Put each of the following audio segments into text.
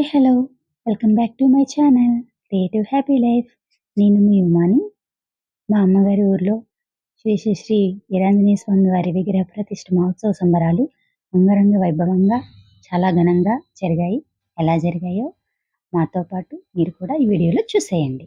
Hi hello. Welcome back to my channel. Creative happy life. నేను మీ ఉమాని. మా అమ్మగారి ఊర్లో శ్రీ శ్రీ శ్రీ వీరాంజనేయ స్వామి వారి విగ్రహ ప్రతిష్ఠ మహోత్సవ సంబరాలు అంగరంగ వైభవంగా చాలా ఘనంగా జరిగాయి. ఎలా జరిగాయో మాతో పాటు మీరు కూడా ఈ వీడియోలో చూసేయండి.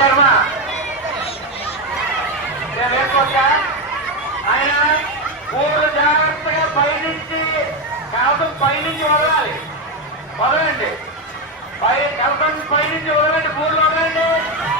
శర్మ. నేను వేసుకోవచ్చా ఆయన మూడు జాగ్రత్తగా పైనుంచి కవసం పైనుంచి వదలాలి. వదలండి. పై కలపండి పైనుంచి వదలండి. ఊర్లో వదలండి.